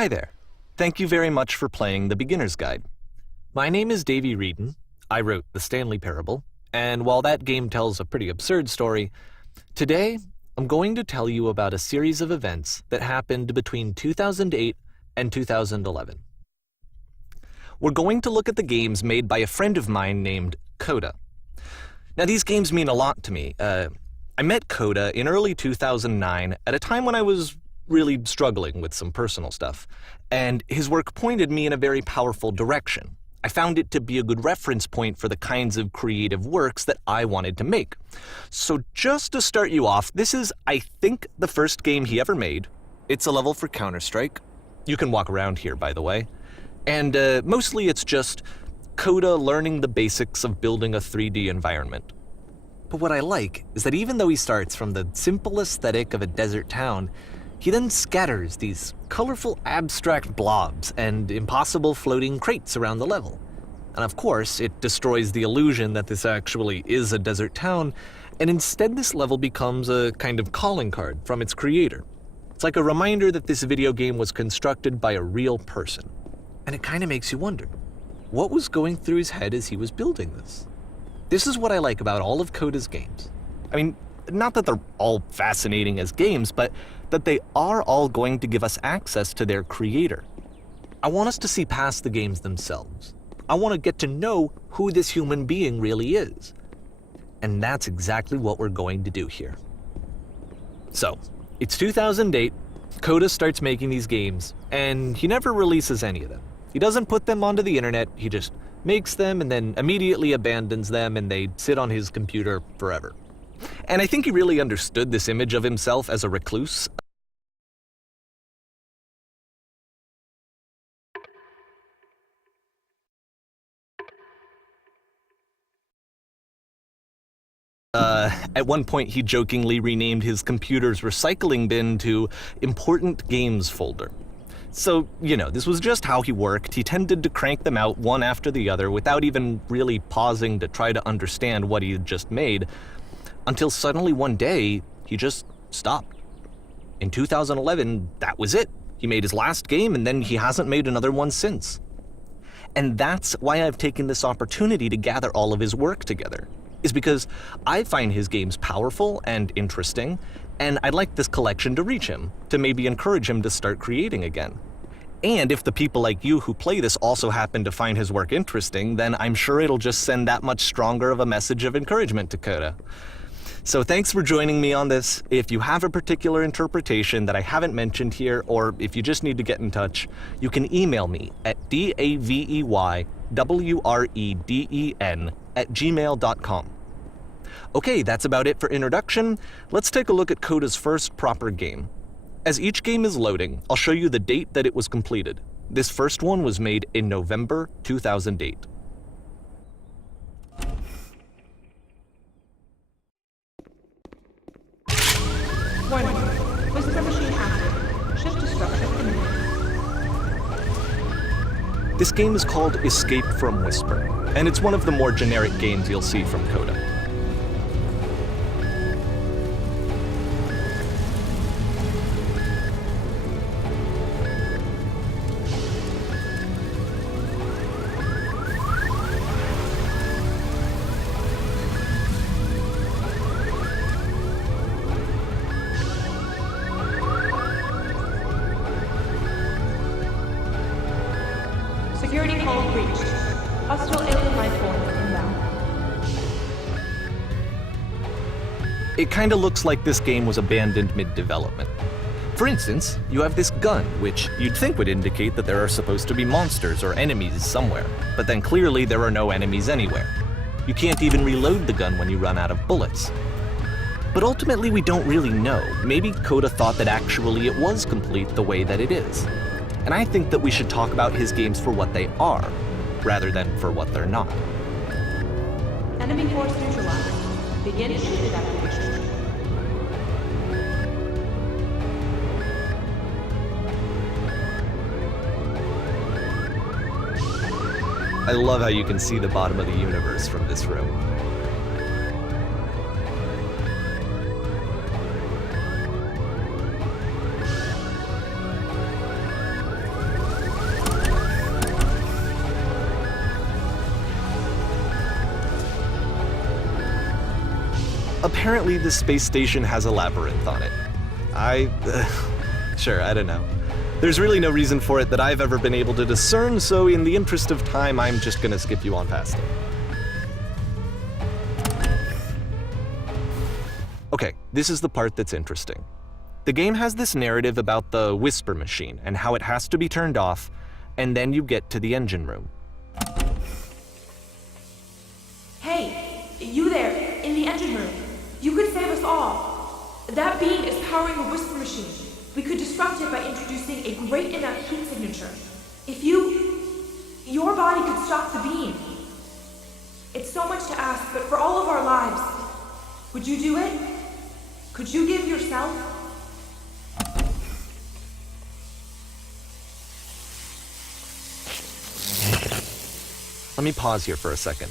Hi there. Thank you very much for playing The Beginner's Guide. My name is Davey Reedon. I wrote The Stanley Parable, and while that game tells a pretty absurd story, today I'm going to tell you about a series of events that happened between 2008 and 2011. We're going to look at the games made by a friend of mine named Coda. Now, these games mean a lot to me. I met Coda in early 2009 at a time when I was really struggling with some personal stuff, and his work pointed me in a very powerful direction. I found it to be a good reference point for the kinds of creative works that I wanted to make. So just to start you off, this is, I think, the first game he ever made. It's a level for Counter-Strike. You can walk around here, by the way. And mostly it's just Coda learning the basics of building a 3D environment. But what I like is that even though he starts from the simple aesthetic of a desert town, he then scatters these colorful abstract blobs and impossible floating crates around the level. And of course, it destroys the illusion that this actually is a desert town, and instead this level becomes a kind of calling card from its creator. It's like a reminder that this video game was constructed by a real person. And it kind of makes you wonder, what was going through his head as he was building this? This is what I like about all of Coda's games. I mean, not that they're all fascinating as games, but that they are all going to give us access to their creator. I want us to see past the games themselves. I want to get to know who this human being really is. And that's exactly what we're going to do here. So, it's 2008, Coda starts making these games, and he never releases any of them. He doesn't put them onto the internet, he just makes them and then immediately abandons them, and they sit on his computer forever. And I think he really understood this image of himself as a recluse. At one point, he jokingly renamed his computer's recycling bin to Important Games Folder. So, you know, this was just how he worked. He tended to crank them out one after the other without even really pausing to try to understand what he had just made, until suddenly one day, he just stopped. In 2011, that was it. He made his last game, and then he hasn't made another one since. And that's why I've taken this opportunity to gather all of his work together, is because I find his games powerful and interesting, and I'd like this collection to reach him, to maybe encourage him to start creating again. And if the people like you who play this also happen to find his work interesting, then I'm sure it'll just send that much stronger of a message of encouragement to Coda. So thanks for joining me on this. If you have a particular interpretation that I haven't mentioned here, or if you just need to get in touch, you can email me at daveywreden@gmail.com. Okay, that's about it for introduction. Let's take a look at Coda's first proper game. As each game is loading, I'll show you the date that it was completed. This first one was made in November 2008. Warning. Whisper machine active. Shift to structure imminent. This game is called Escape from Whisper, and it's one of the more generic games you'll see from Coda. Security call breached. Hostile alien life form inbound. It kinda looks like this game was abandoned mid-development. For instance, you have this gun, which you'd think would indicate that there are supposed to be monsters or enemies somewhere, but then clearly there are no enemies anywhere. You can't even reload the gun when you run out of bullets. But ultimately we don't really know. Maybe Coda thought that actually it was complete the way that it is. And I think that we should talk about his games for what they are, rather than for what they're not. Enemy force neutralized. Begin shield evacuation. I love how you can see the bottom of the universe from this room. apparently this space station has a labyrinth on it. Sure, I don't know. There's really no reason for it that I've ever been able to discern, so in the interest of time, I'm just gonna skip you on past it. Okay, this is the part that's interesting. The game has this narrative about the whisper machine and how it has to be turned off, and then you get to the engine room. Hey, you there, in the engine room. You could save us all. That beam is powering the whisper machine. We could disrupt it by introducing a great enough heat signature. If your body could stop the beam. It's so much to ask, but for all of our lives, would you do it? Could you give yourself? Let me pause here for a second.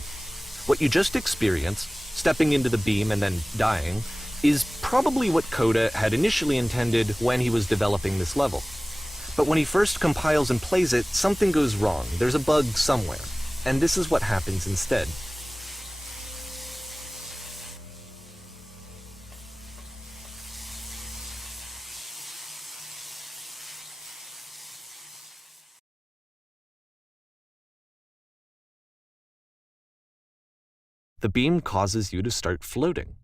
What you just experienced, stepping into the beam and then dying, is probably what Coda had initially intended when he was developing this level. But when he first compiles and plays it, something goes wrong. There's a bug somewhere. And this is what happens instead. The beam causes you to start floating.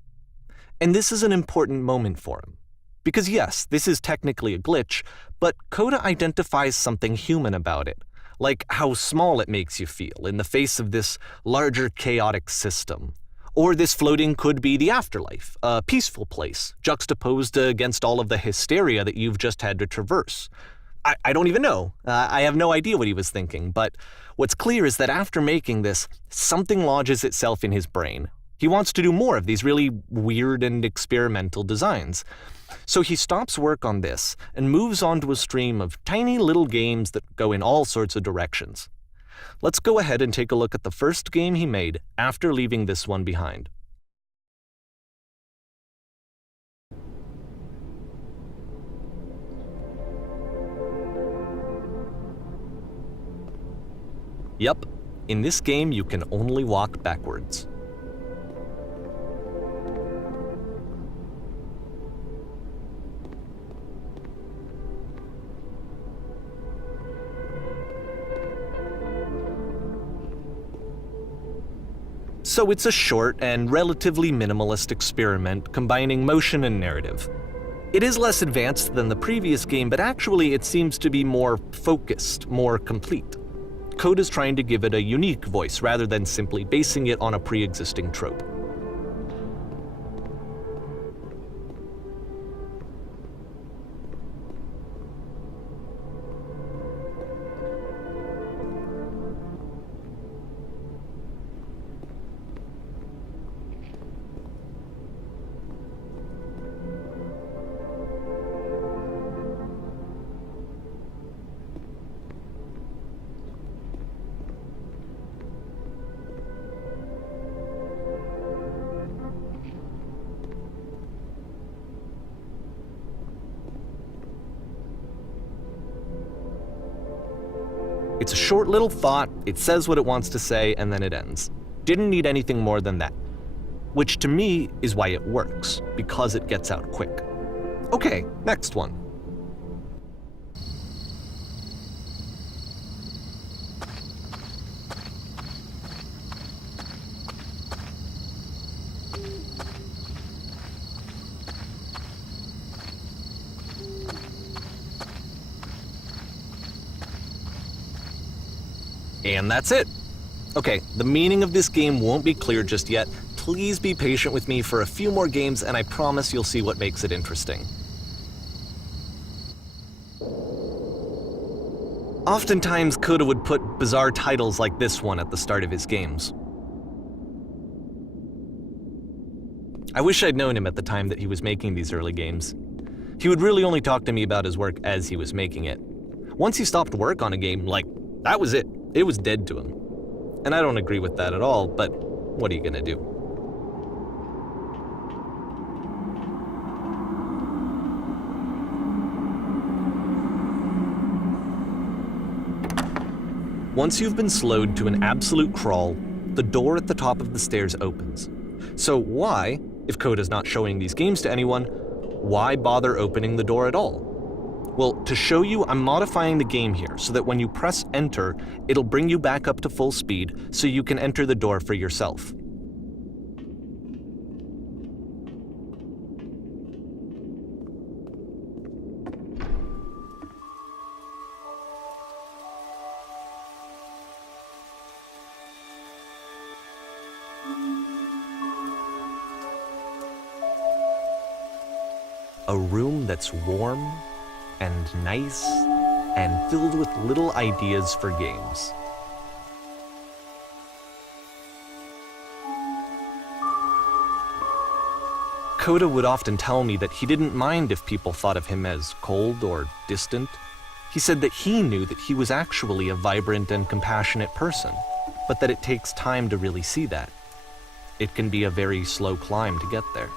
And this is an important moment for him. Because yes, this is technically a glitch, but Coda identifies something human about it, like how small it makes you feel in the face of this larger chaotic system. Or this floating could be the afterlife, a peaceful place, juxtaposed against all of the hysteria that you've just had to traverse. I don't even know. I have no idea what he was thinking, but what's clear is that after making this, something lodges itself in his brain. He wants to do more of these really weird and experimental designs. So he stops work on this and moves on to a stream of tiny little games that go in all sorts of directions. Let's go ahead and take a look at the first game he made after leaving this one behind. Yep, in this game you can only walk backwards. So it's a short and relatively minimalist experiment combining motion and narrative. It is less advanced than the previous game, but actually it seems to be more focused, more complete. Coda's trying to give it a unique voice rather than simply basing it on a pre-existing trope. It's a short little thought, it says what it wants to say, and then it ends. Didn't need anything more than that. Which to me is why it works, because it gets out quick. Okay, next one. And that's it. Okay, the meaning of this game won't be clear just yet. Please be patient with me for a few more games, and I promise you'll see what makes it interesting. Oftentimes, Coda would put bizarre titles like this one at the start of his games. I wish I'd known him at the time that he was making these early games. He would really only talk to me about his work as he was making it. Once he stopped work on a game, that was it. It was dead to him. And I don't agree with that at all, but what are you gonna do? Once you've been slowed to an absolute crawl, the door at the top of the stairs opens. So why, If Coda's not showing these games to anyone, why bother opening the door at all? Well, to show you, I'm modifying the game here so that when you press enter, it'll bring you back up to full speed so you can enter the door for yourself. A room that's warm and nice and filled with little ideas for games. Coda would often tell me that he didn't mind if people thought of him as cold or distant. He said that he knew that he was actually a vibrant and compassionate person, but that it takes time to really see that. It can be a very slow climb to get there.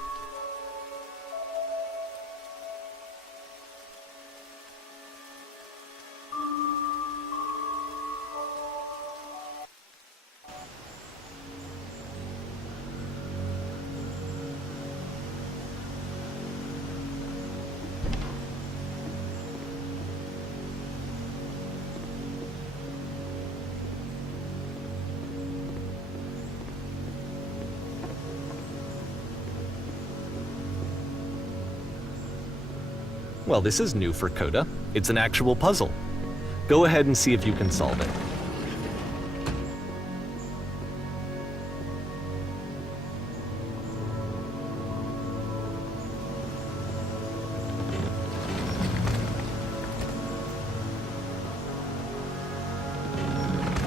Well, this is new for Coda. It's an actual puzzle. Go ahead and see if you can solve it.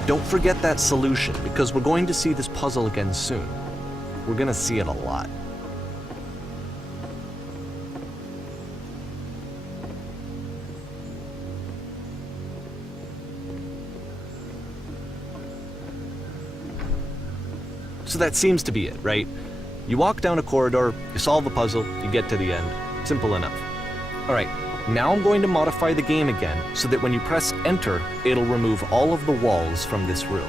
Don't forget that solution, because we're going to see this puzzle again soon. We're going to see it a lot. So that seems to be it, right? You walk down a corridor, you solve a puzzle, you get to the end. Simple enough. All right, now I'm going to modify the game again so that when you press enter, it'll remove all of the walls from this room.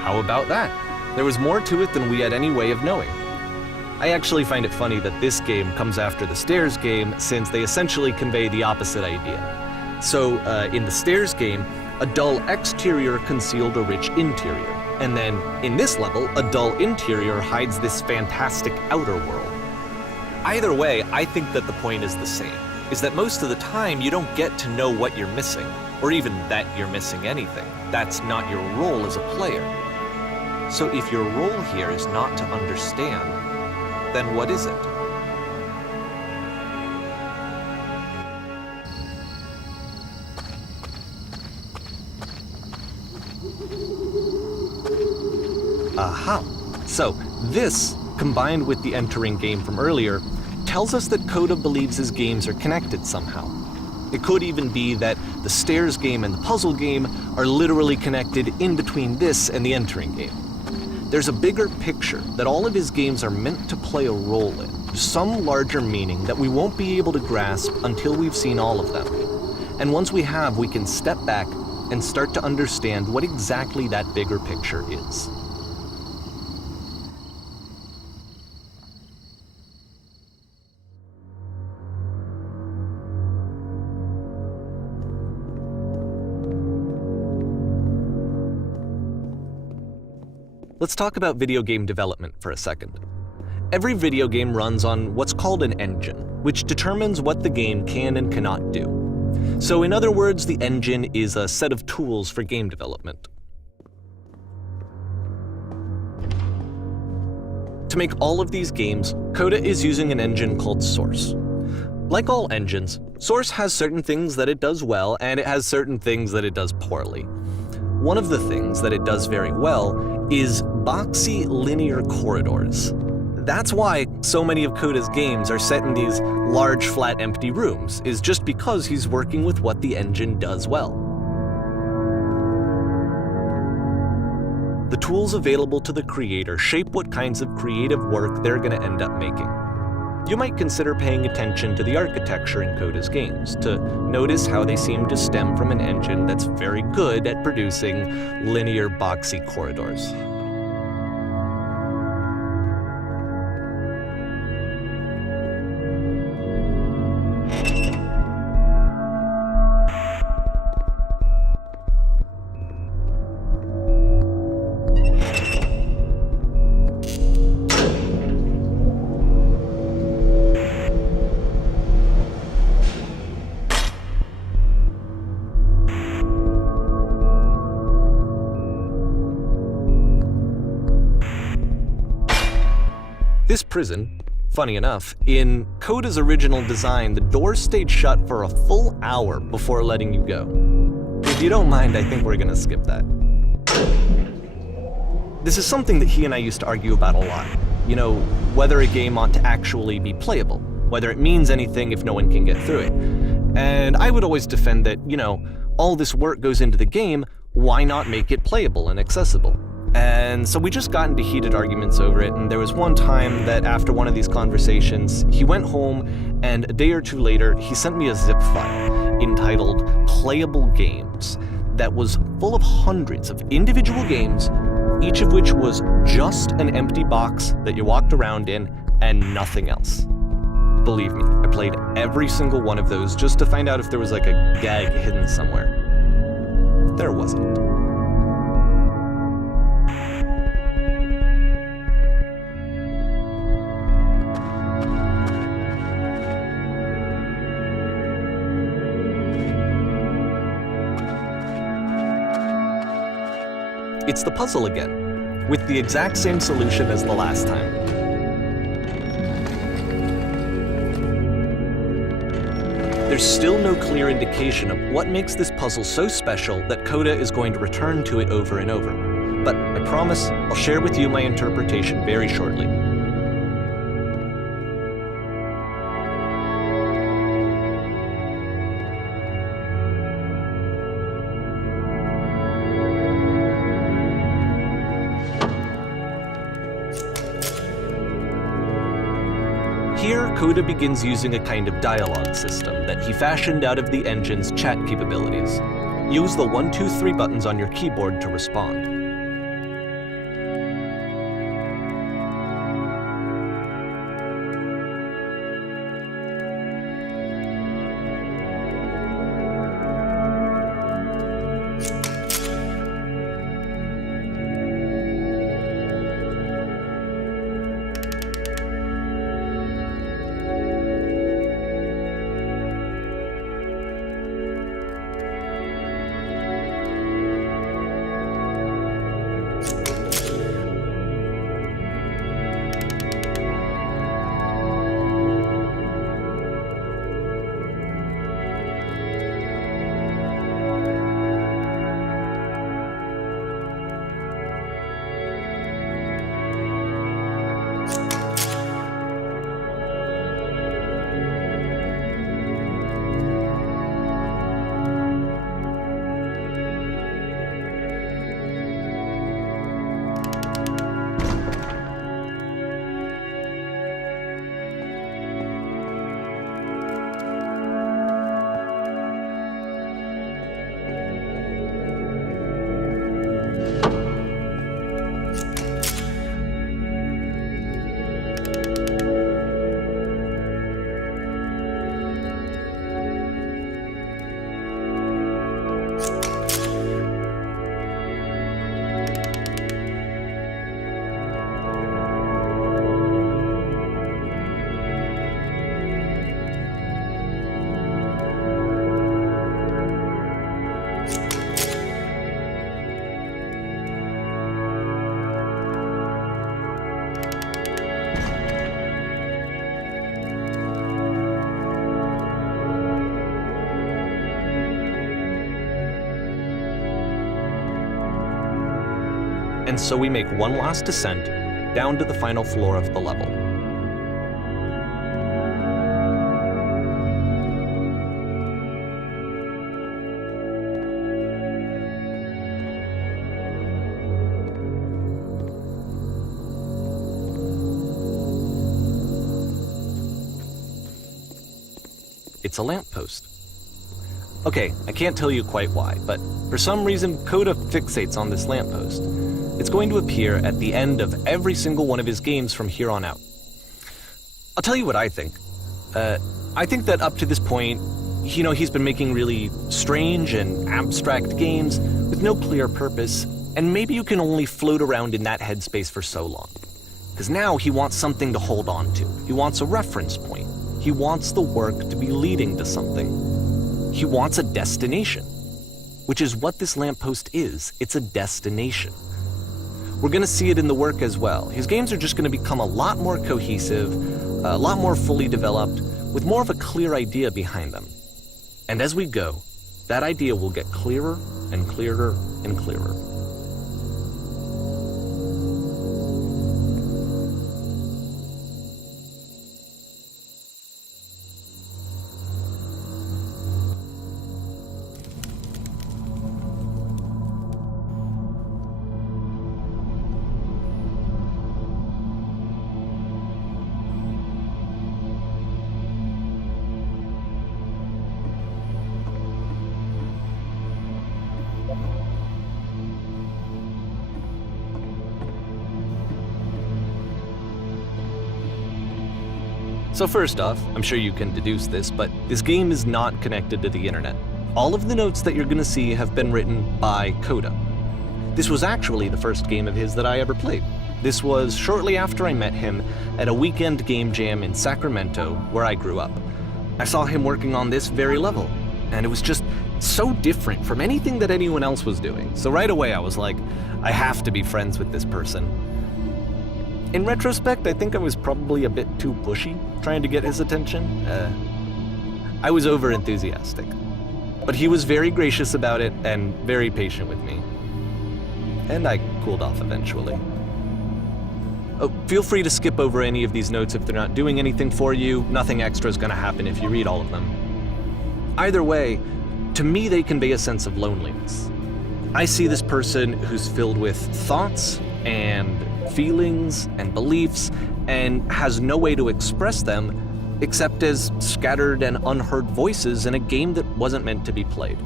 How about that? There was more to it than we had any way of knowing. I actually find it funny that this game comes after the Stairs game, since they essentially convey the opposite idea. So, in the Stairs game, a dull exterior concealed a rich interior. And then, in this level, a dull interior hides this fantastic outer world. Either way, I think that the point is the same, is that most of the time you don't get to know what you're missing, or even that you're missing anything. That's not your role as a player. So if your role here is not to understand, then what is it? Aha! So, this, combined with the entering game from earlier, tells us that Coda believes his games are connected somehow. It could even be that the Stairs game and the puzzle game are literally connected in between this and the entering game. There's a bigger picture that all of his games are meant to play a role in, some larger meaning that we won't be able to grasp until we've seen all of them. And once we have, we can step back and start to understand what exactly that bigger picture is. Let's talk about video game development for a second. Every video game runs on what's called an engine, which determines what the game can and cannot do. So in other words, the engine is a set of tools for game development. To make all of these games, Coda is using an engine called Source. Like all engines, Source has certain things that it does well, and it has certain things that it does poorly. One of the things that it does very well is boxy linear corridors. That's why so many of Coda's games are set in these large, flat, empty rooms, is just because he's working with what the engine does well. The tools available to the creator shape what kinds of creative work they're going to end up making. you might consider paying attention to the architecture in Coda's games, to notice how they seem to stem from an engine that's very good at producing linear, boxy corridors. This prison, funny enough, in Coda's original design, the doors stayed shut for a full hour before letting you go. If you don't mind, I think we're gonna skip that. This is something that he and I used to argue about a lot. You know, whether a game ought to actually be playable, whether it means anything if no one can get through it. And I would always defend that, you know, all this work goes into the game, why not make it playable and accessible? And so we just got into heated arguments over it, and there was one time that after one of these conversations, he went home, and a day or two later, he sent me a zip file entitled Playable Games that was full of hundreds of individual games, each of which was just an empty box that you walked around in and nothing else. Believe me, I played every single one of those just to find out if there was like a gag hidden somewhere. There wasn't. It's the puzzle again, with the exact same solution as the last time. There's still no clear indication of what makes this puzzle so special that Coda is going to return to it over and over. But I promise I'll share with you my interpretation very shortly. Here, Coda begins using a kind of dialogue system that he fashioned out of the engine's chat capabilities. Use the 1, 2, 3 buttons on your keyboard to respond. And so we make one last descent down to the final floor of the level. It's a lamppost. Okay, I can't tell you quite why, but for some reason, Coda fixates on this lamppost. It's going to appear at the end of every single one of his games from here on out. I'll tell you what I think. I think that up to this point, he's been making really strange and abstract games with no clear purpose, and maybe you can only float around in that headspace for so long. Because now he wants something to hold on to. He wants a reference point. He wants the work to be leading to something. He wants a destination, which is what this lamppost is. It's a destination. We're going to see it in the work as well. His games are just going to become a lot more cohesive, a lot more fully developed, with more of a clear idea behind them. And as we go, that idea will get clearer and clearer and clearer. So first off, I'm sure you can deduce this, but this game is not connected to the internet. All of the notes that you're gonna see have been written by Coda. This was actually the first game of his that I ever played. This was shortly after I met him at a weekend game jam in Sacramento, where I grew up. I saw him working on this very level, and it was just so different from anything that anyone else was doing. So right away I was like, I have to be friends with this person. In retrospect, I think I was probably a bit too pushy, trying to get his attention. I was over-enthusiastic. But he was very gracious about it and very patient with me. And I cooled off eventually. Oh, feel free to skip over any of these notes if they're not doing anything for you. Nothing extra is going to happen if you read all of them. Either way, to me they convey a sense of loneliness. I see this person who's filled with thoughts and feelings and beliefs and has no way to express them except as scattered and unheard voices in a game that wasn't meant to be played.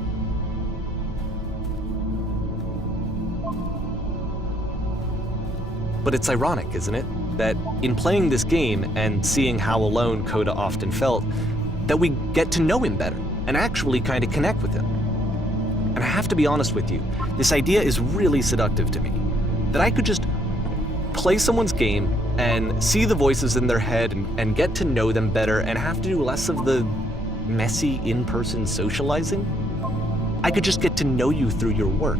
But it's ironic, isn't it, that in playing this game and seeing how alone Coda often felt, that we get to know him better and actually kind of connect with him. And I have to be honest with you, this idea is really seductive to me, that I could just play someone's game and see the voices in their head and get to know them better and have to do less of the messy in-person socializing. I could just get to know you through your work.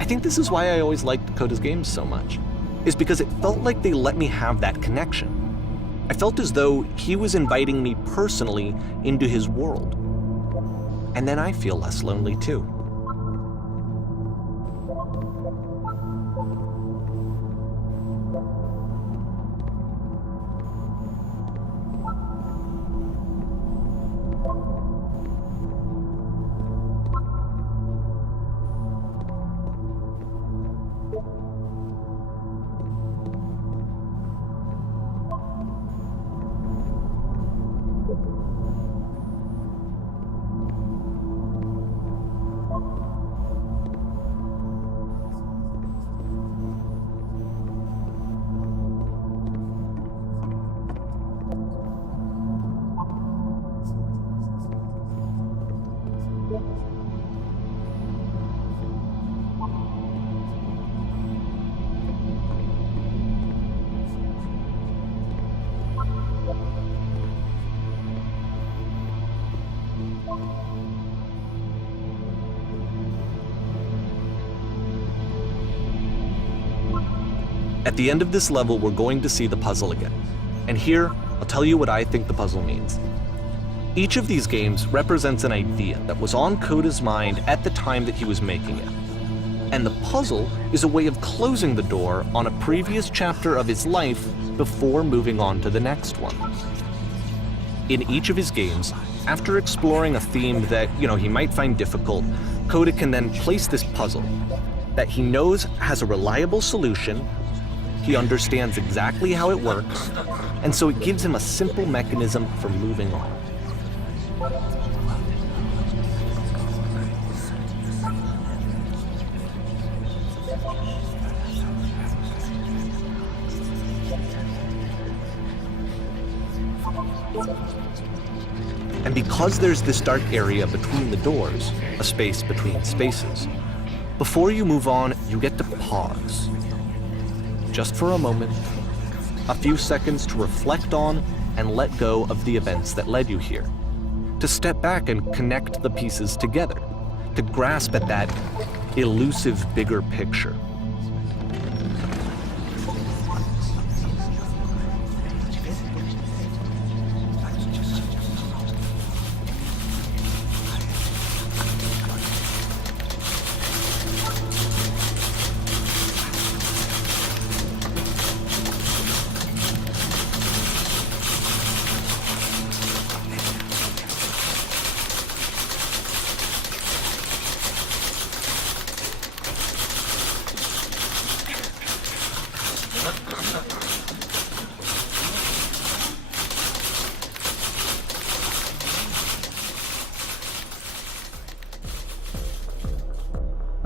I think this is why I always liked Coda's games so much, is because it felt like they let me have that connection. I felt as though he was inviting me personally into his world. And then I feel less lonely too. At the end of this level, we're going to see the puzzle again. And here, I'll tell you what I think the puzzle means. Each of these games represents an idea that was on Coda's mind at the time that he was making it. And the puzzle is a way of closing the door on a previous chapter of his life before moving on to the next one. In each of his games, after exploring a theme that, he might find difficult, Coda can then place this puzzle that he knows has a reliable solution. He understands exactly how it works, and so it gives him a simple mechanism for moving on. And because there's this dark area between the doors, a space between spaces, before you move on, you get to pause. Just for a moment, a few seconds to reflect on and let go of the events that led you here. To step back and connect the pieces together. To grasp at that elusive bigger picture.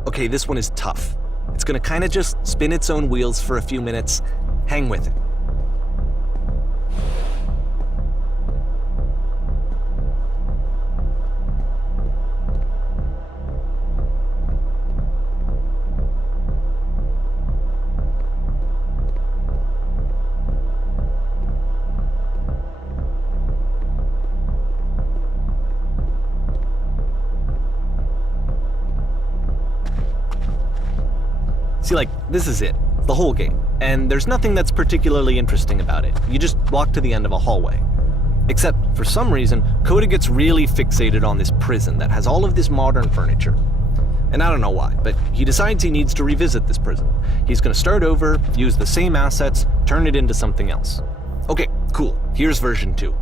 Okay, this one is tough. It's gonna kinda just spin its own wheels for a few minutes. Hang with it. See, like, this is it, the whole game, and there's nothing that's particularly interesting about it. You just walk to the end of a hallway. Except, for some reason, Coda gets really fixated on this prison that has all of this modern furniture. And I don't know why, but he decides he needs to revisit this prison. He's gonna start over, use the same assets, turn it into something else. Okay, cool, here's version 2.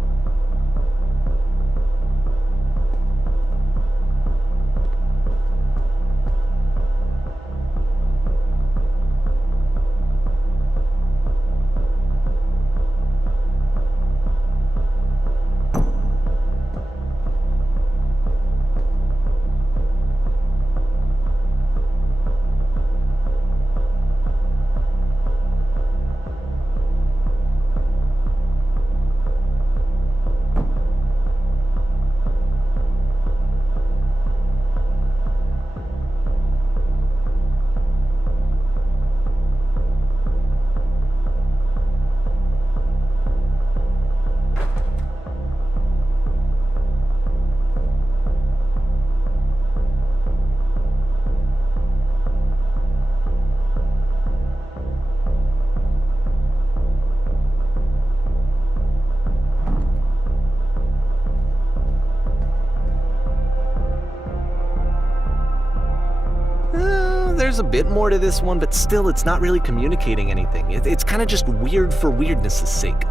There's a bit more to this one, but still it's not really communicating anything. It's kind of just weird for weirdness' sake.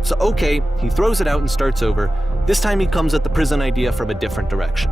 So okay, he throws it out and starts over. This time he comes at the prison idea from a different direction.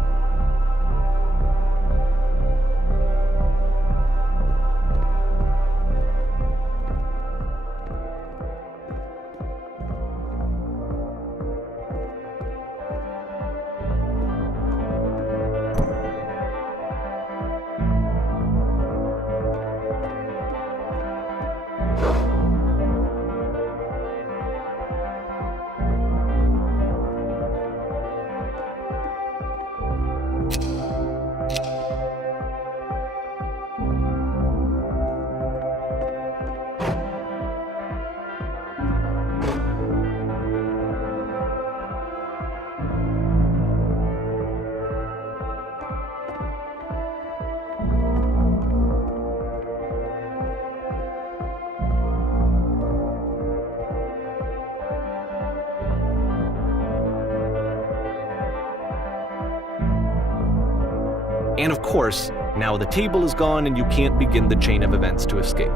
And of course, now the table is gone and you can't begin the chain of events to escape.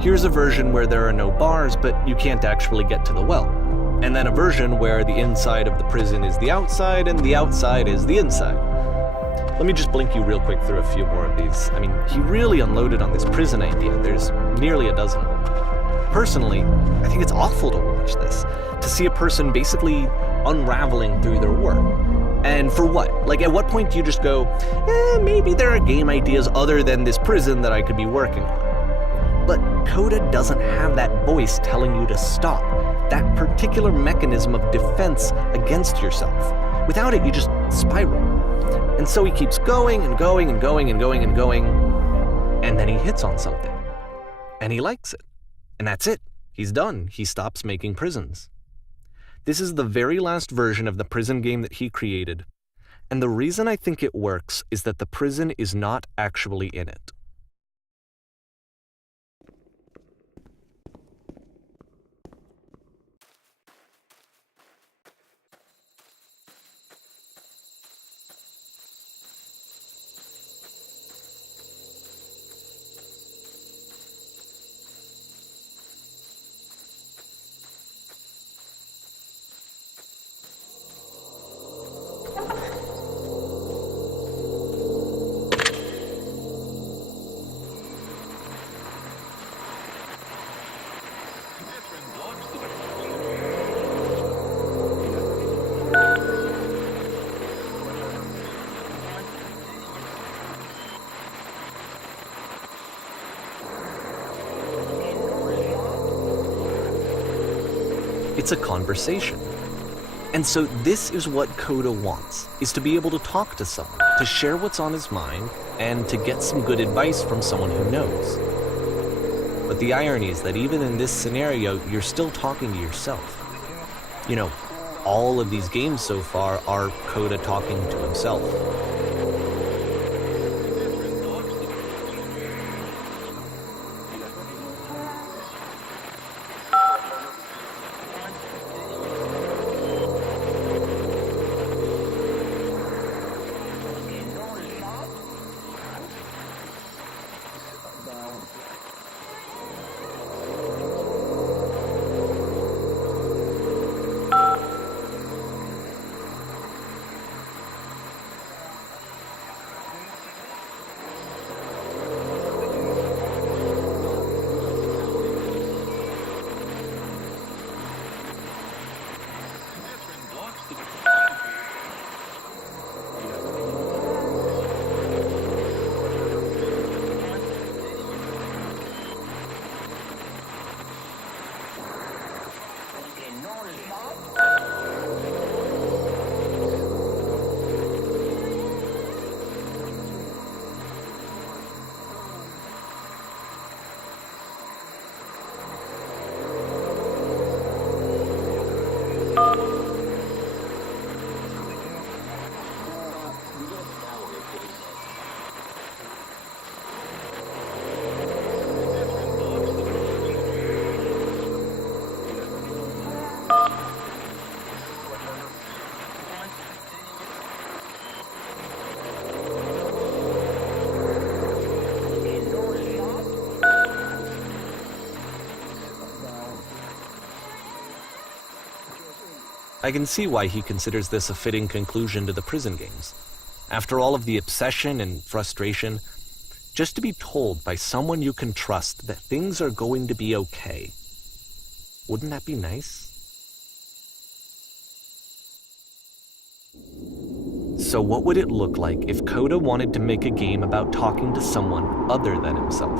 Here's a version where there are no bars, but you can't actually get to the well. And then a version where the inside of the prison is the outside and the outside is the inside. Let me just blink you real quick through a few more of these. I mean, he really unloaded on this prison idea. There's nearly a dozen of them. Personally, I think it's awful to watch this, to see a person basically unraveling through their work. And for what? Like, at what point do you just go, maybe there are game ideas other than this prison that I could be working on? But Coda doesn't have that voice telling you to stop, that particular mechanism of defense against yourself. Without it, you just spiral. And so he keeps going and going and going and going and going, and then he hits on something. And he likes it. And that's it. He's done. He stops making prisons. This is the very last version of the prison game that he created. And the reason I think it works is that the prison is not actually in it. It's a conversation. And so this is what Coda wants, is to be able to talk to someone, to share what's on his mind, and to get some good advice from someone who knows. But the irony is that even in this scenario, you're still talking to yourself. You know, all of these games so far are Coda talking to himself. I can see why he considers this a fitting conclusion to the prison games. After all of the obsession and frustration, just to be told by someone you can trust that things are going to be okay. Wouldn't that be nice? So what would it look like if Coda wanted to make a game about talking to someone other than himself?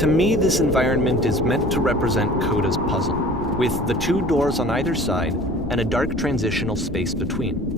To me, this environment is meant to represent Coda's puzzle, with the two doors on either side and a dark transitional space between.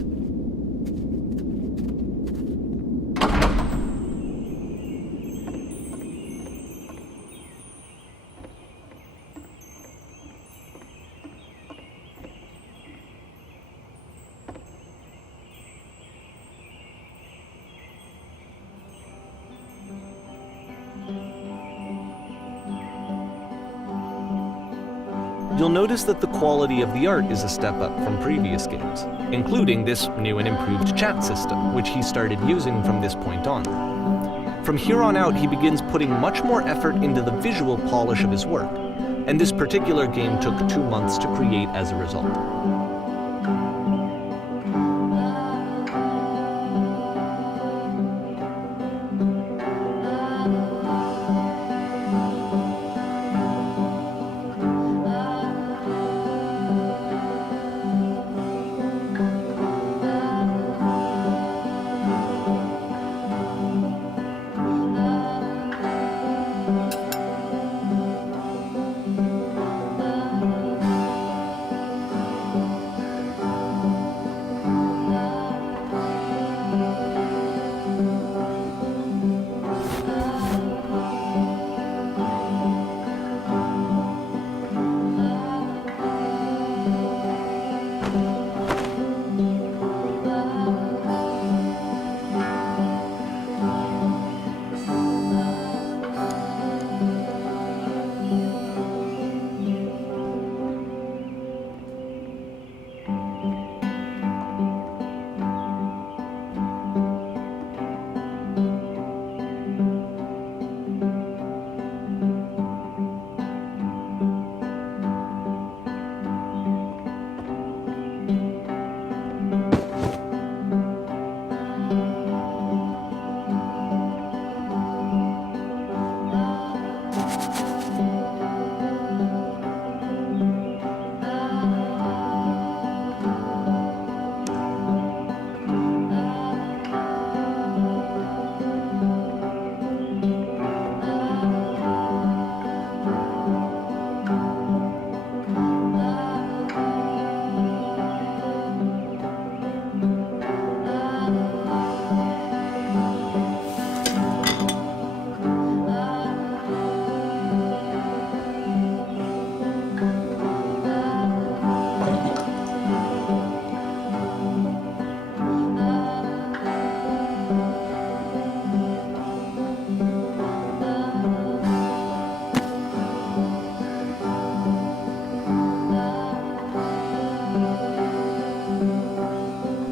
You'll notice that the quality of the art is a step up from previous games, including this new and improved chat system, which he started using from this point on. From here on out, he begins putting much more effort into the visual polish of his work, and this particular game took 2 months to create as a result.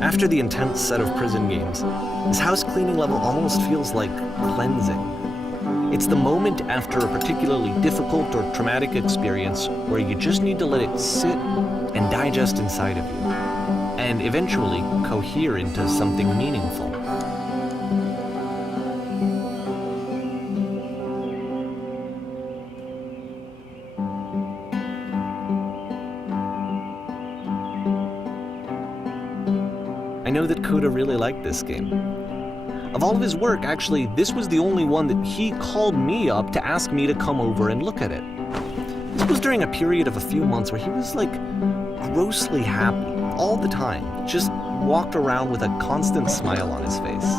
After the intense set of prison games, this house cleaning level almost feels like cleansing. It's the moment after a particularly difficult or traumatic experience where you just need to let it sit and digest inside of you, and eventually cohere into something meaningful. I know that Coda really liked this game. Of all of his work, actually, this was the only one that he called me up to ask me to come over and look at it. This was during a period of a few months where he was like grossly happy all the time, just walked around with a constant smile on his face.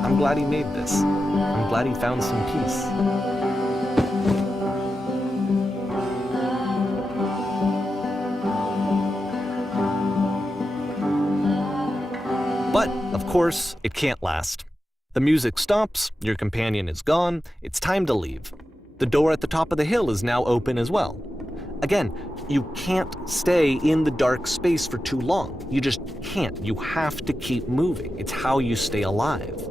I'm glad he made this. I'm glad he found some peace. But, of course, it can't last. The music stops, your companion is gone, it's time to leave. The door at the top of the hill is now open as well. Again, you can't stay in the dark space for too long. You just can't. You have to keep moving. It's how you stay alive.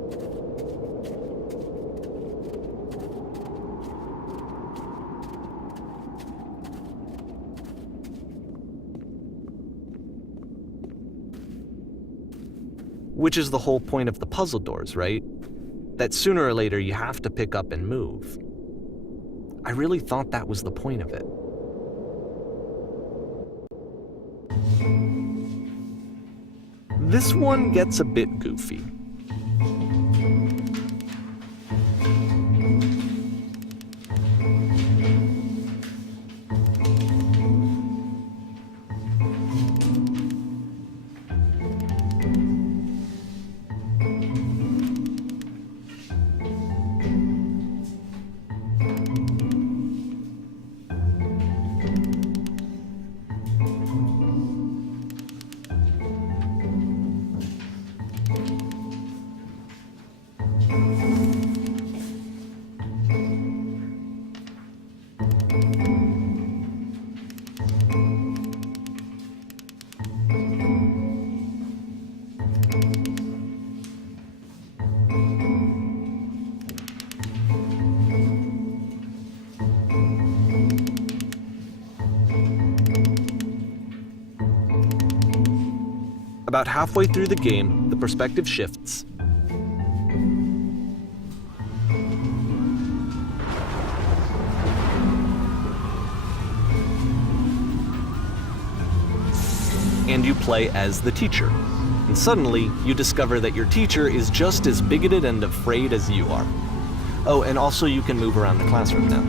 Which is the whole point of the puzzle doors, right? That sooner or later you have to pick up and move. I really thought that was the point of it. This one gets a bit goofy. About halfway through the game, the perspective shifts. And you play as the teacher. And suddenly, you discover that your teacher is just as bigoted and afraid as you are. Oh, and also you can move around the classroom now.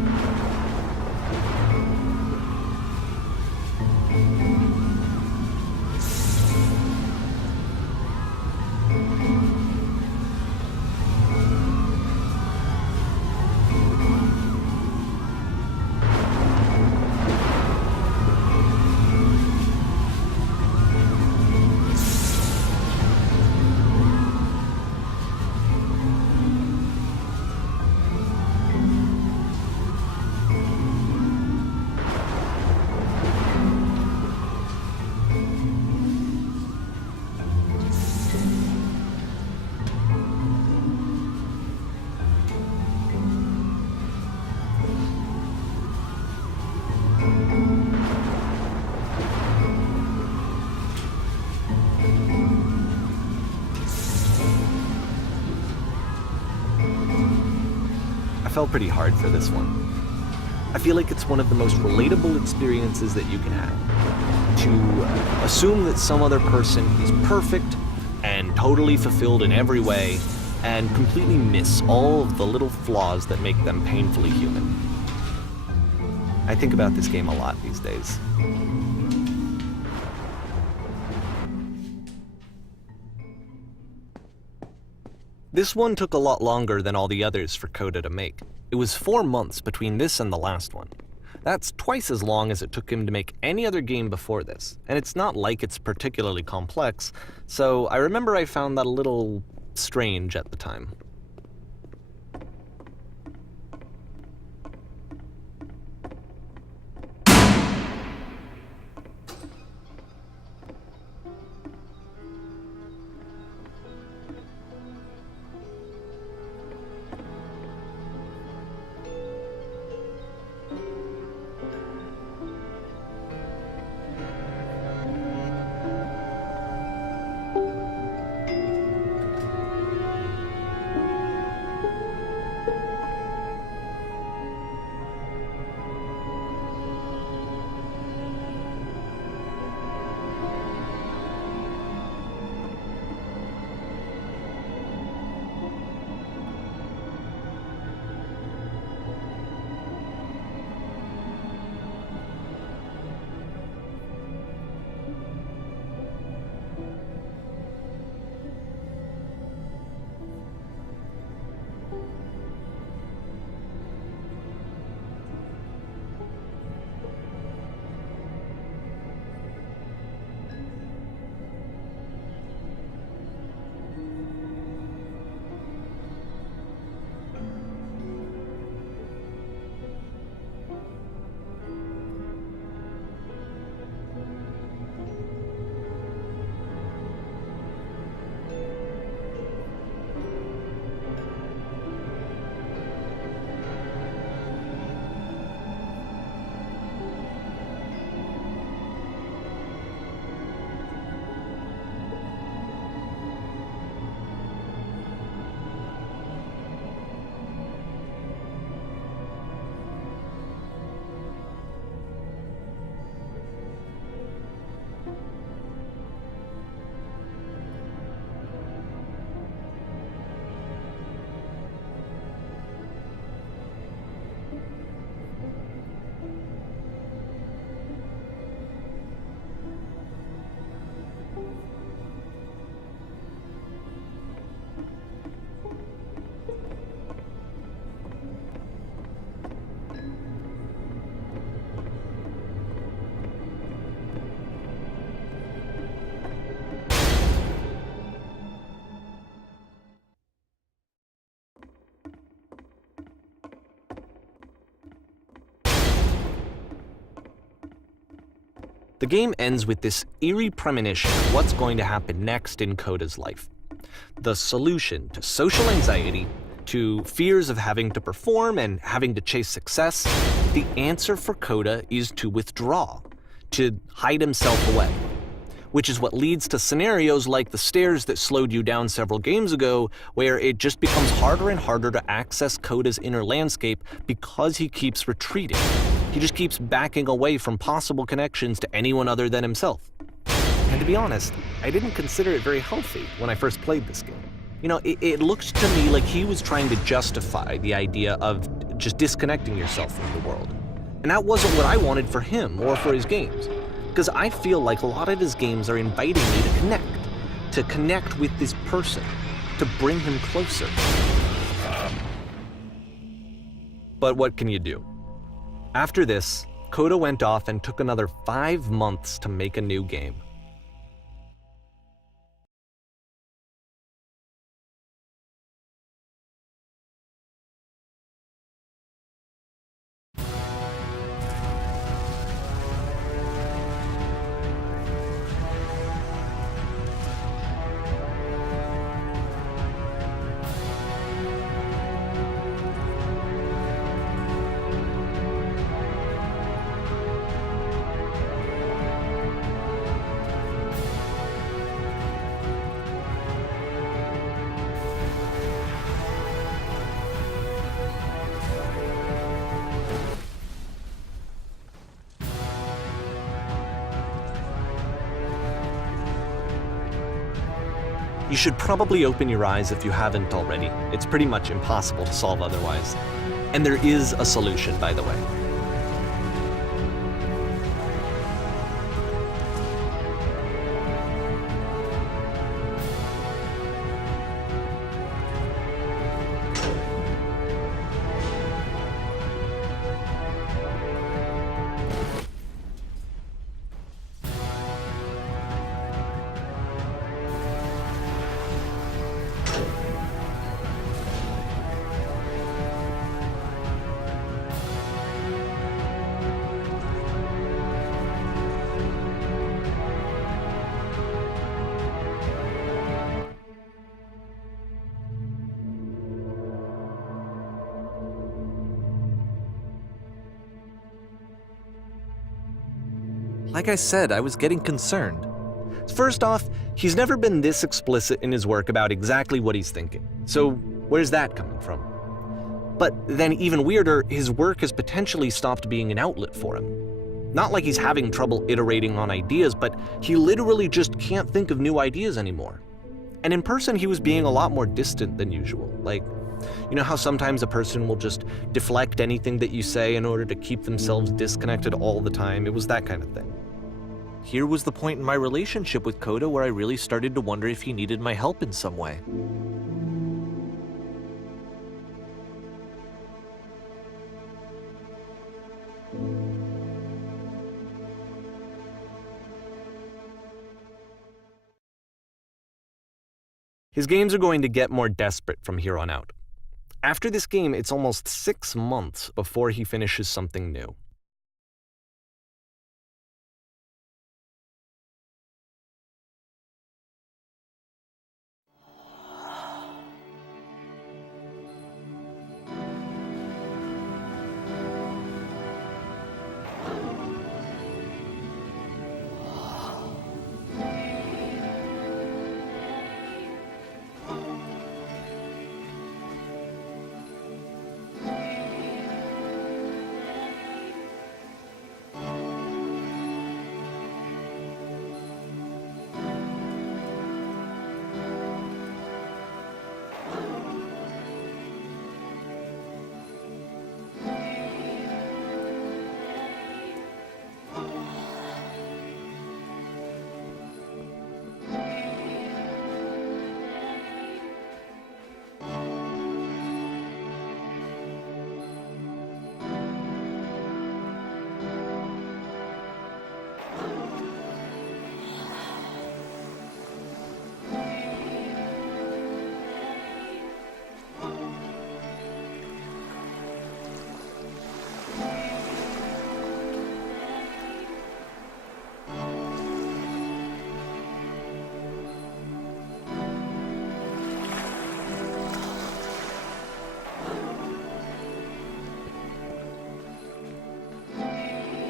I fell pretty hard for this one. I feel like it's one of the most relatable experiences that you can have. To assume that some other person is perfect and totally fulfilled in every way, and completely miss all of the little flaws that make them painfully human. I think about this game a lot these days. This one took a lot longer than all the others for Coda to make. It was 4 months between this and the last one. That's twice as long as it took him to make any other game before this, and it's not like it's particularly complex, so I remember I found that a little strange at the time. The game ends with this eerie premonition of what's going to happen next in Coda's life. The solution to social anxiety, to fears of having to perform and having to chase success, the answer for Coda is to withdraw, to hide himself away. which is what leads to scenarios like the stairs that slowed you down several games ago, where it just becomes harder and harder to access Koda's inner landscape because he keeps retreating. He just keeps backing away from possible connections to anyone other than himself. And to be honest, I didn't consider it very healthy when I first played this game. You know, it looked to me like he was trying to justify the idea of just disconnecting yourself from the world. And that wasn't what I wanted for him or for his games. Because I feel like a lot of his games are inviting me to connect with this person, to bring him closer. But what can you do? After this, Koda went off and took another 5 months to make a new game. You should probably open your eyes if you haven't already. It's pretty much impossible to solve otherwise. And there is a solution, by the way. Like I said, I was getting concerned. First off, he's never been this explicit in his work about exactly what he's thinking. So where's that coming from? But then even weirder, his work has potentially stopped being an outlet for him. Not like he's having trouble iterating on ideas, but he literally just can't think of new ideas anymore. And in person, he was being a lot more distant than usual. Like, you know how sometimes a person will just deflect anything that you say in order to keep themselves disconnected all the time? It was that kind of thing. Here was the point in my relationship with Koda where I really started to wonder if he needed my help in some way. His games are going to get more desperate from here on out. After this game, it's almost 6 months before he finishes something new.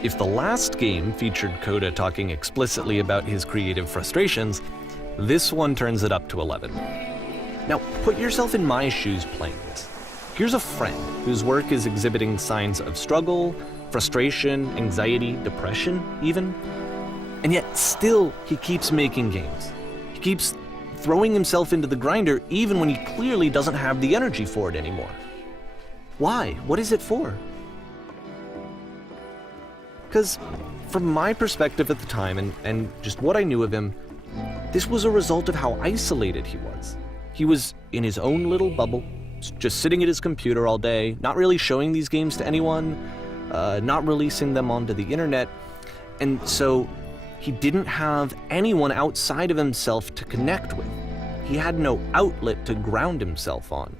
If the last game featured Coda talking explicitly about his creative frustrations, this one turns it up to 11. Now, put yourself in my shoes playing this. Here's a friend whose work is exhibiting signs of struggle, frustration, anxiety, depression even, and yet still he keeps making games. He keeps throwing himself into the grinder even when he clearly doesn't have the energy for it anymore. Why? What is it for? Because from my perspective at the time and just what I knew of him, this was a result of how isolated he was. He was in his own little bubble, just sitting at his computer all day, not really showing these games to anyone, not releasing them onto the internet, and so he didn't have anyone outside of himself to connect with. He had no outlet to ground himself on.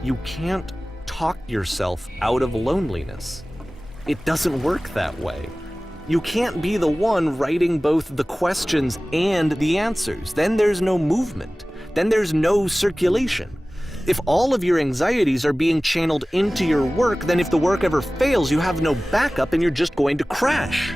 You can't talk yourself out of loneliness. It doesn't work that way. You can't be the one writing both the questions and the answers. Then there's no movement. Then there's no circulation. If all of your anxieties are being channeled into your work, then if the work ever fails, you have no backup and you're just going to crash.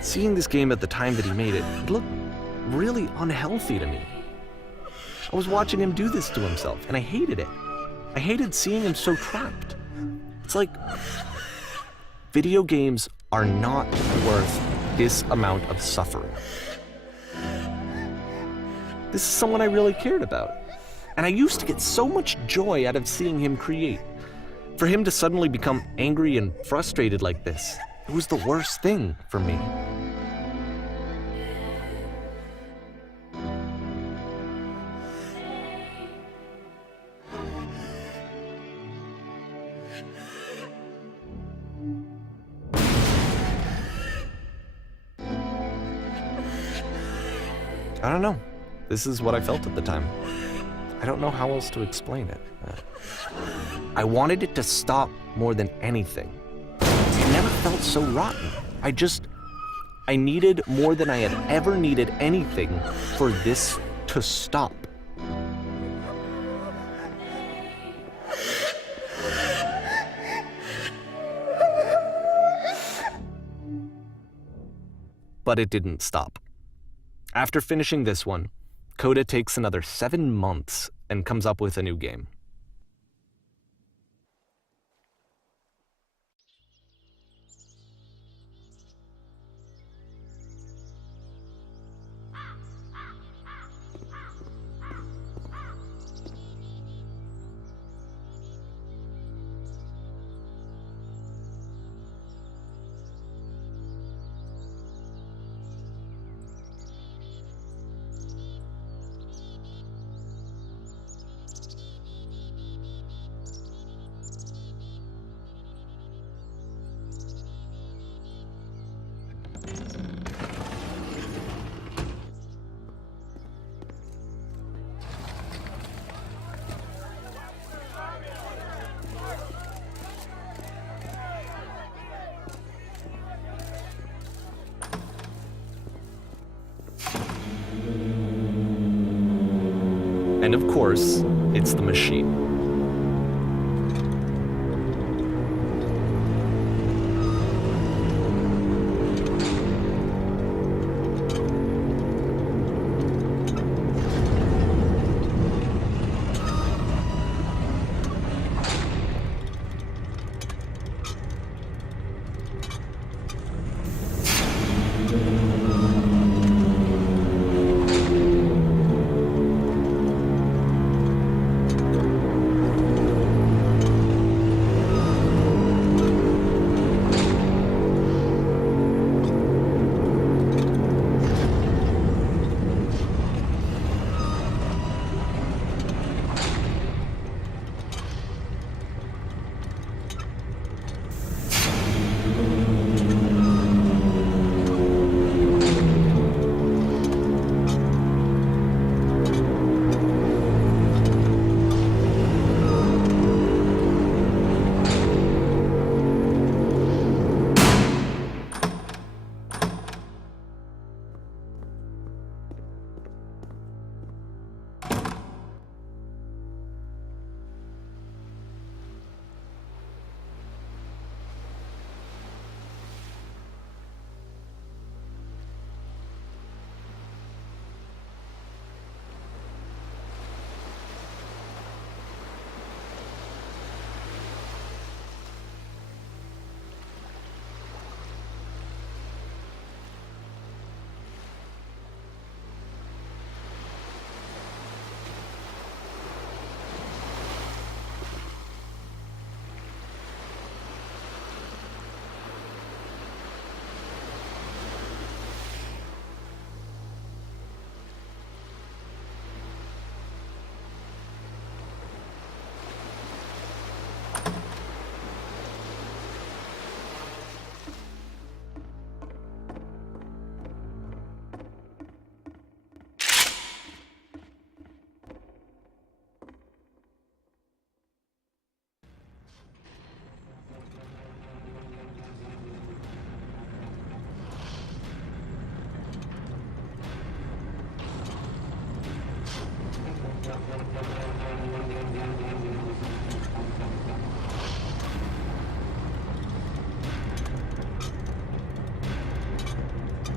Seeing this game at the time that he made it, it looked really unhealthy to me. I was watching him do this to himself, and I hated it. I hated seeing him so trapped. It's like, video games are not worth this amount of suffering. This is someone I really cared about, and I used to get so much joy out of seeing him create. For him to suddenly become angry and frustrated like this, it was the worst thing for me. I don't know. This is what I felt at the time. I don't know how else to explain it. I wanted it to stop more than anything. It never felt so rotten. I needed more than I had ever needed anything for this to stop. But it didn't stop. After finishing this one, Coda takes another 7 months and comes up with a new game. And of course, it's the machine.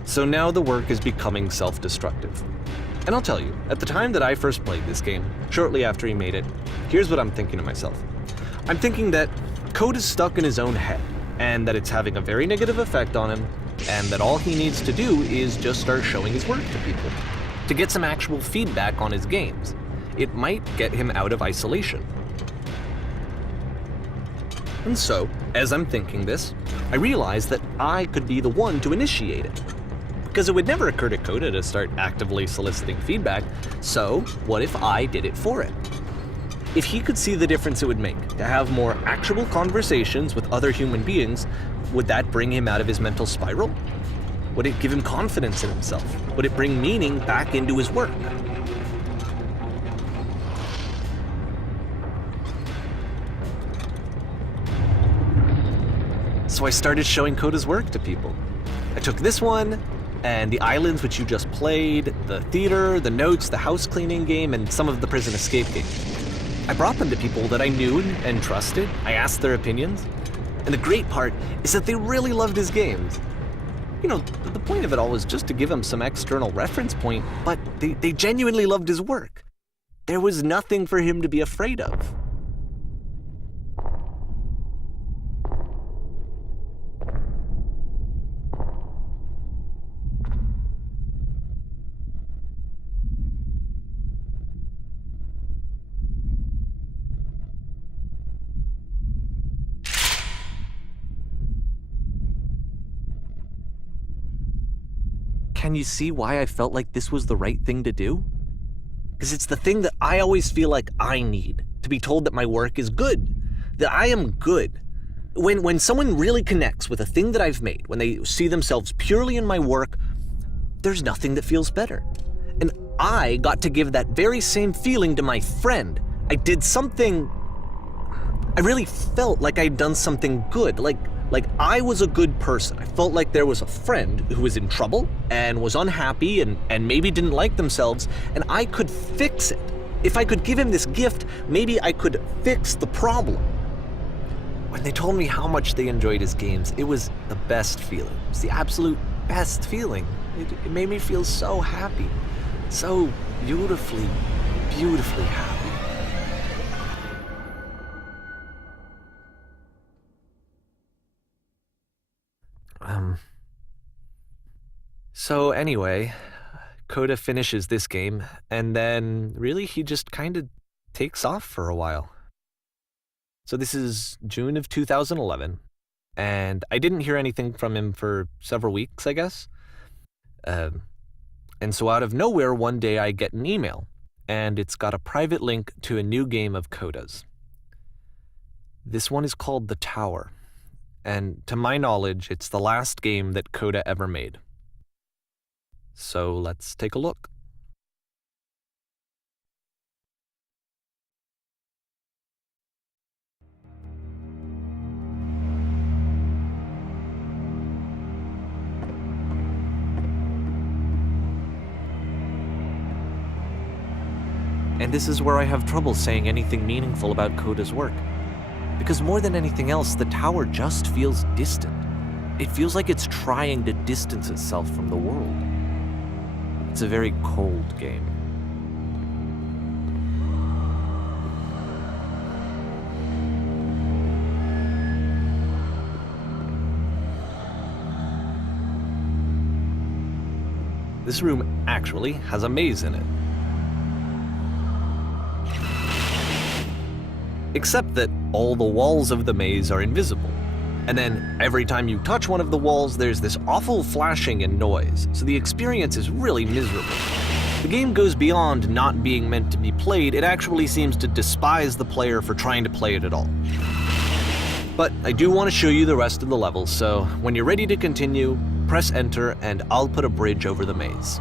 So now the work is becoming self-destructive. And I'll tell you, at the time that I first played this game, shortly after he made it, here's what I'm thinking to myself. I'm thinking that Code is stuck in his own head, and that it's having a very negative effect on him, and that all he needs to do is just start showing his work to people, to get some actual feedback on his games. It might get him out of isolation. And so, as I'm thinking this, I realize that I could be the one to initiate it. Because it would never occur to Coda to start actively soliciting feedback, so what if I did it for it? If he could see the difference it would make to have more actual conversations with other human beings, would that bring him out of his mental spiral? Would it give him confidence in himself? Would it bring meaning back into his work? So I started showing Coda's work to people. I took this one, and the islands which you just played, the theater, the notes, the house cleaning game, and some of the prison escape games. I brought them to people that I knew and trusted. I asked their opinions. And the great part is that they really loved his games. You know, the point of it all was just to give him some external reference point, but they genuinely loved his work. There was nothing for him to be afraid of. Can you see why I felt like this was the right thing to do? Because it's the thing that I always feel like I need, to be told that my work is good, that I am good. When someone really connects with a thing that I've made, when they see themselves purely in my work, there's nothing that feels better. And I got to give that very same feeling to my friend. I did something, I really felt like I'd done something good, like I was a good person. I felt like there was a friend who was in trouble and was unhappy and maybe didn't like themselves, and I could fix it. If I could give him this gift, maybe I could fix the problem. When they told me how much they enjoyed his games, it was the best feeling. It was the absolute best feeling. It made me feel so happy. So beautifully, beautifully happy. So anyway, Coda finishes this game, and then really he just kind of takes off for a while. So this is June of 2011, and I didn't hear anything from him for several weeks, I guess. And so out of nowhere, one day I get an email, and it's got a private link to a new game of Coda's. This one is called The Tower, and to my knowledge, it's the last game that Coda ever made. So let's take a look. And this is where I have trouble saying anything meaningful about Coda's work. Because more than anything else, The Tower just feels distant. It feels like it's trying to distance itself from the world. It's a very cold game. This room actually has a maze in it. Except that all the walls of the maze are invisible. And then every time you touch one of the walls, there's this awful flashing and noise, so the experience is really miserable. The game goes beyond not being meant to be played, it actually seems to despise the player for trying to play it at all. But I do want to show you the rest of the levels, so when you're ready to continue, press enter and I'll put a bridge over the maze.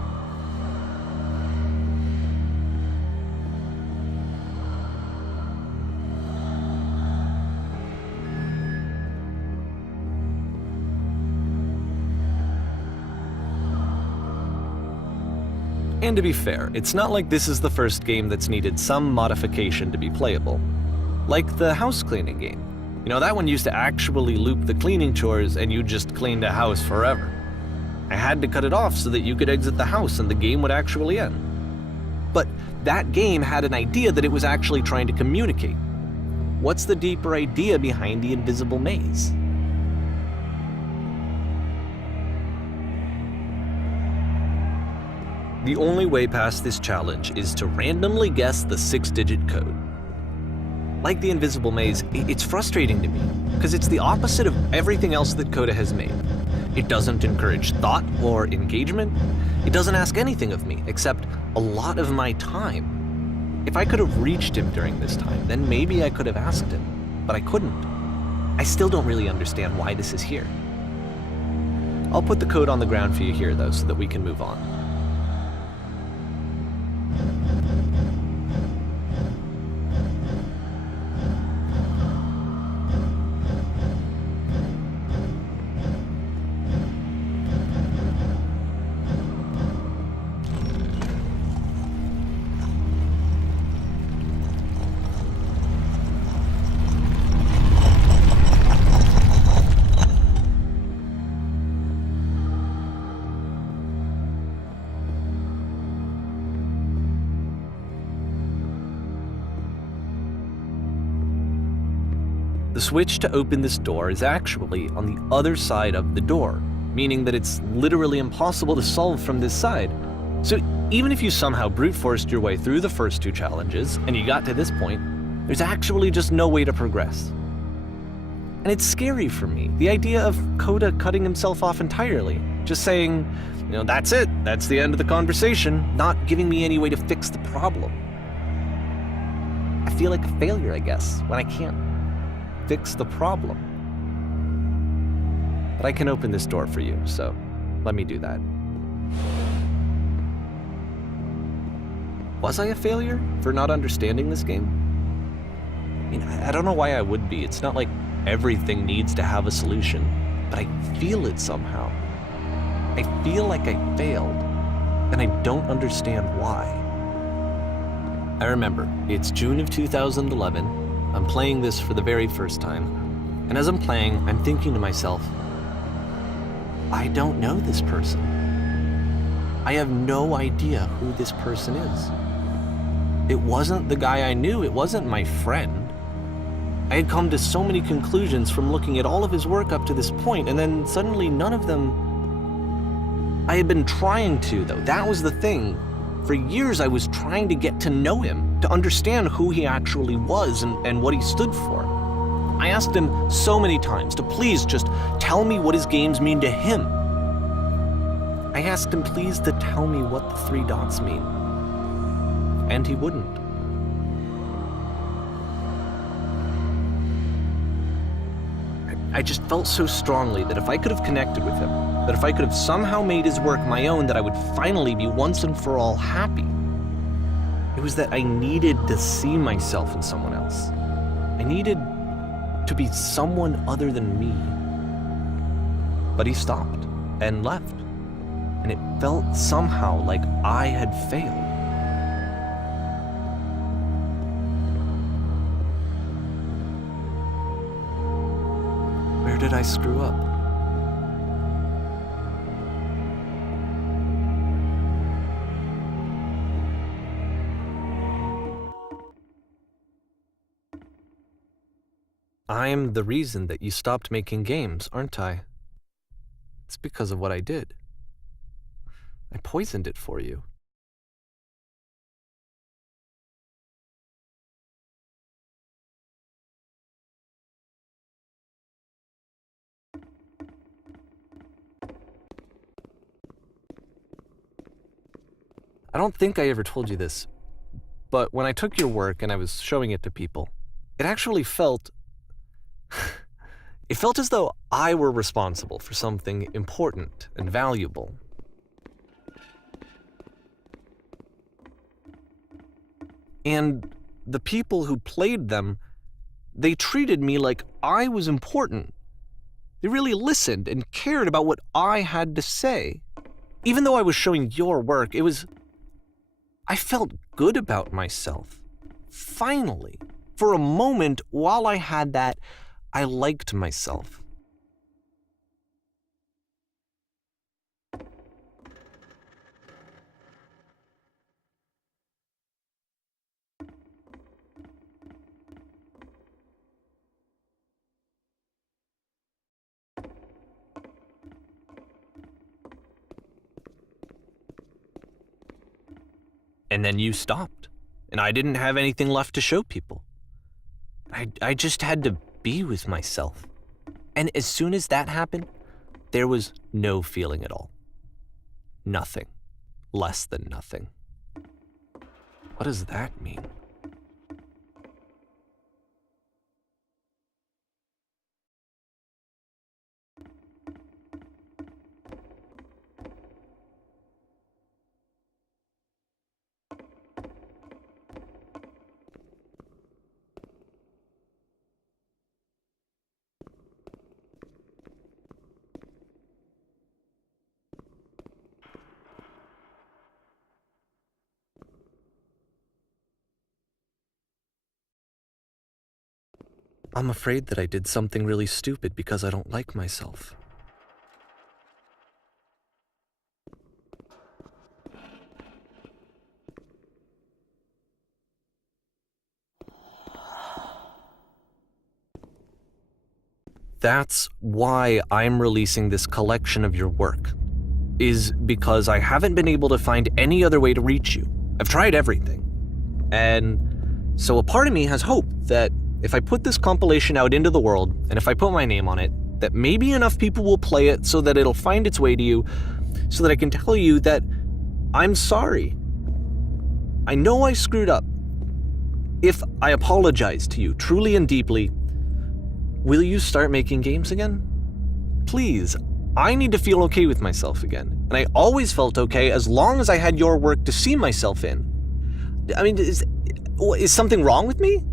And to be fair, it's not like this is the first game that's needed some modification to be playable. Like the house cleaning game. You know, that one used to actually loop the cleaning chores and you just cleaned a house forever. I had to cut it off so that you could exit the house and the game would actually end. But that game had an idea that it was actually trying to communicate. What's the deeper idea behind the invisible maze? The only way past this challenge is to randomly guess the 6-digit code. Like the invisible maze, it's frustrating to me, because it's the opposite of everything else that Coda has made. It doesn't encourage thought or engagement. It doesn't ask anything of me, except a lot of my time. If I could have reached him during this time, then maybe I could have asked him, but I couldn't. I still don't really understand why this is here. I'll put the code on the ground for you here, though, so that we can move on. The switch to open this door is actually on the other side of the door, meaning that it's literally impossible to solve from this side. So even if you somehow brute forced your way through the first 2 challenges and you got to this point, there's actually just no way to progress. And it's scary for me, the idea of Coda cutting himself off entirely, just saying, you know, that's it, that's the end of the conversation, not giving me any way to fix the problem. I feel like a failure, I guess, when I can't fix the problem. But I can open this door for you, so let me do that. Was I a failure for not understanding this game? I mean, I don't know why I would be. It's not like everything needs to have a solution, but I feel it somehow. I feel like I failed, and I don't understand why. I remember, it's June of 2011. I'm playing this for the very first time. And as I'm playing, I'm thinking to myself, I don't know this person. I have no idea who this person is. It wasn't the guy I knew, it wasn't my friend. I had come to so many conclusions from looking at all of his work up to this point, and then suddenly none of them... I had been trying to, though. That was the thing. For years I was trying to get to know him, to understand who he actually was and what he stood for. I asked him so many times to please just tell me what his games mean to him. I asked him please to tell me what the 3 dots mean. And he wouldn't. I just felt so strongly that if I could have connected with him, that if I could have somehow made his work my own, that I would finally be once and for all happy. It was that I needed to see myself in someone else. I needed to be someone other than me. But he stopped and left, and it felt somehow like I had failed. Where did I screw up? I'm the reason that you stopped making games, aren't I? It's because of what I did. I poisoned it for you. I don't think I ever told you this, but when I took your work and I was showing it to people, it actually felt... it felt as though I were responsible for something important and valuable. And the people who played them, they treated me like I was important. They really listened and cared about what I had to say. Even though I was showing your work, I felt good about myself. Finally. For a moment, while I had that, I liked myself. And then you stopped, and I didn't have anything left to show people. I just had to be with myself. And as soon as that happened, there was no feeling at all. Nothing. Less than nothing. What does that mean? I'm afraid that I did something really stupid because I don't like myself. That's why I'm releasing this collection of your work, is because I haven't been able to find any other way to reach you. I've tried everything. And so a part of me has hope that if I put this compilation out into the world, and if I put my name on it, that maybe enough people will play it so that it'll find its way to you, so that I can tell you that I'm sorry. I know I screwed up. If I apologize to you truly and deeply, will you start making games again? Please, I need to feel okay with myself again. And I always felt okay as long as I had your work to see myself in. I mean, is something wrong with me?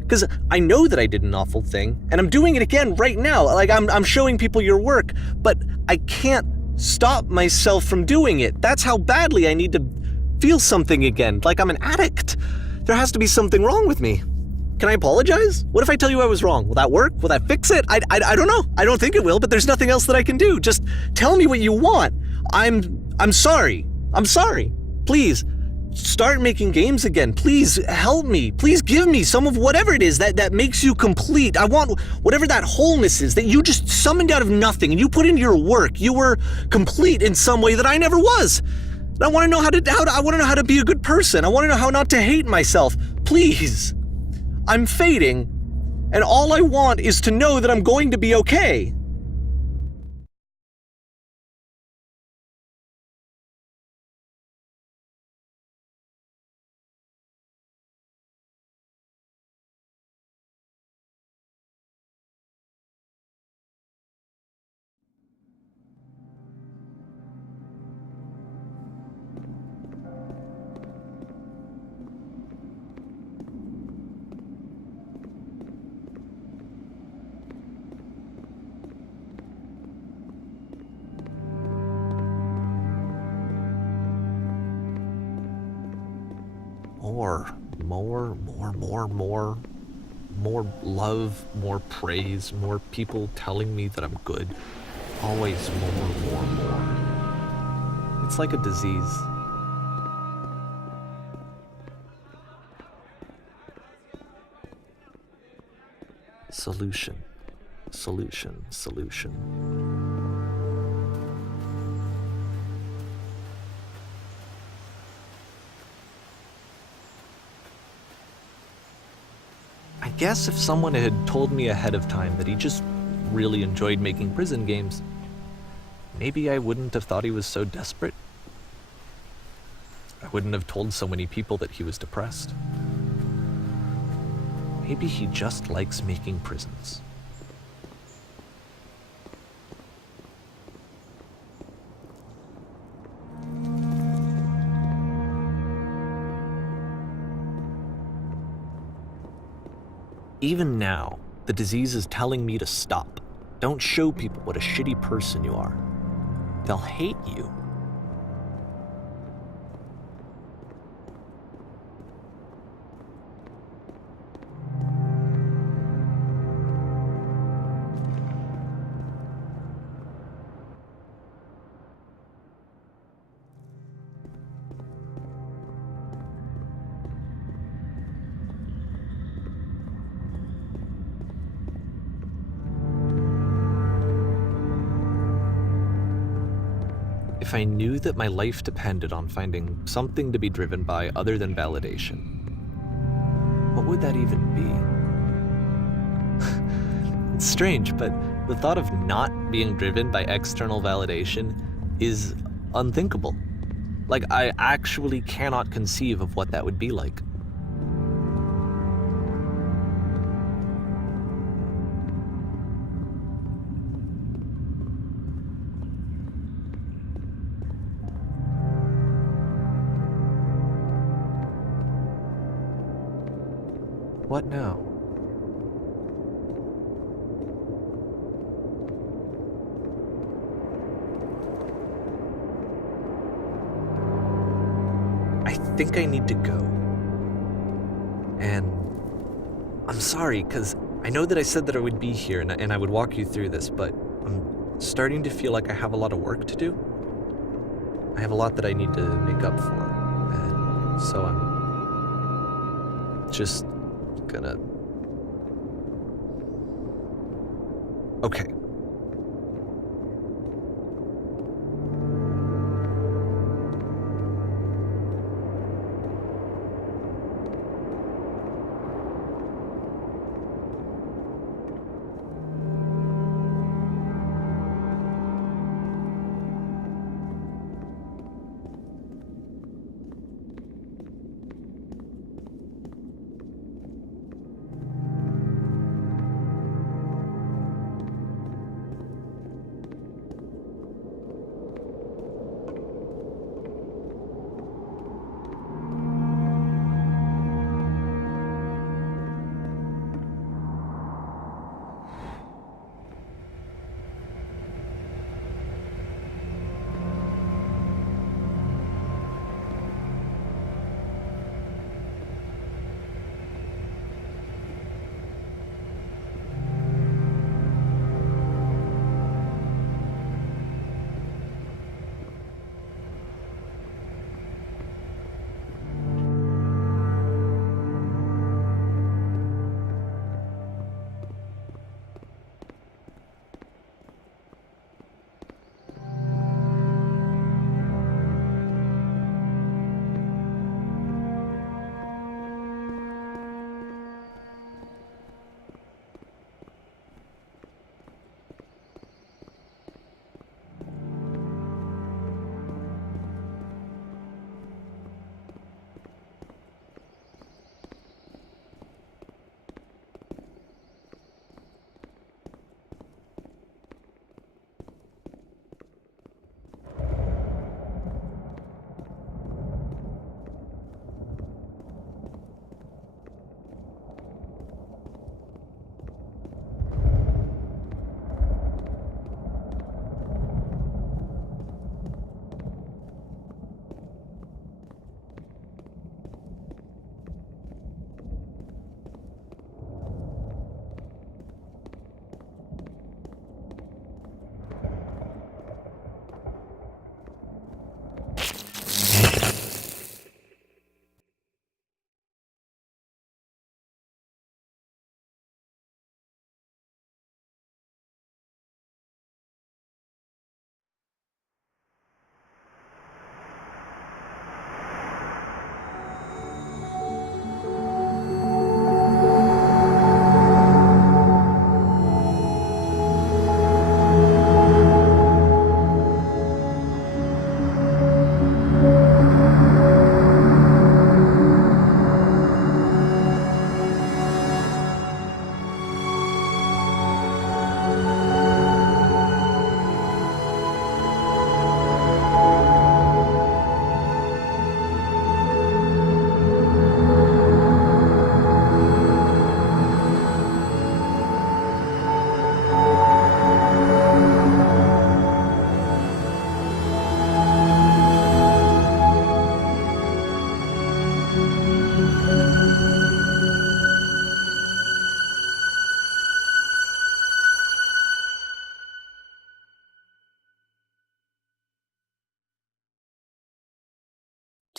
Because I know that I did an awful thing, and I'm doing it again right now. Like, I'm showing people your work, but I can't stop myself from doing it. That's how badly I need to feel something again, like I'm an addict. There has to be something wrong with me. Can I apologize? What if I tell you I was wrong? Will that work? Will that fix it? I don't know. I don't think it will, but there's nothing else that I can do. Just tell me what you want. I'm sorry. I'm sorry. Please, start making games again. Please help me. Please give me some of whatever it is that makes you complete. I want whatever that wholeness is that you just summoned out of nothing and you put into your work. You were complete in some way that I never was. And I want to know how to be a good person. I want to know how not to hate myself. Please. I'm fading, and all I want is to know that I'm going to be okay. More love, more praise, more people telling me that I'm good. Always more. It's like a disease. Solution. I guess if someone had told me ahead of time that he just really enjoyed making prison games, maybe I wouldn't have thought he was so desperate. I wouldn't have told so many people that he was depressed. Maybe he just likes making prisons. Even now, the disease is telling me to stop. Don't show people what a shitty person you are. They'll hate you. If I knew that my life depended on finding something to be driven by other than validation, what would that even be? It's strange, but the thought of not being driven by external validation is unthinkable. Like, I actually cannot conceive of what that would be like. What now? I think I need to go. And I'm sorry, because I know that I said that I would be here and I would walk you through this, but I'm starting to feel like I have a lot of work to do. I have a lot that I need to make up for. And so I'm just gonna... Okay.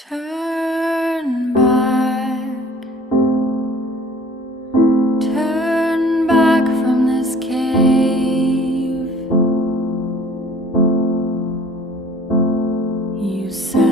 Turn back from this cave. You said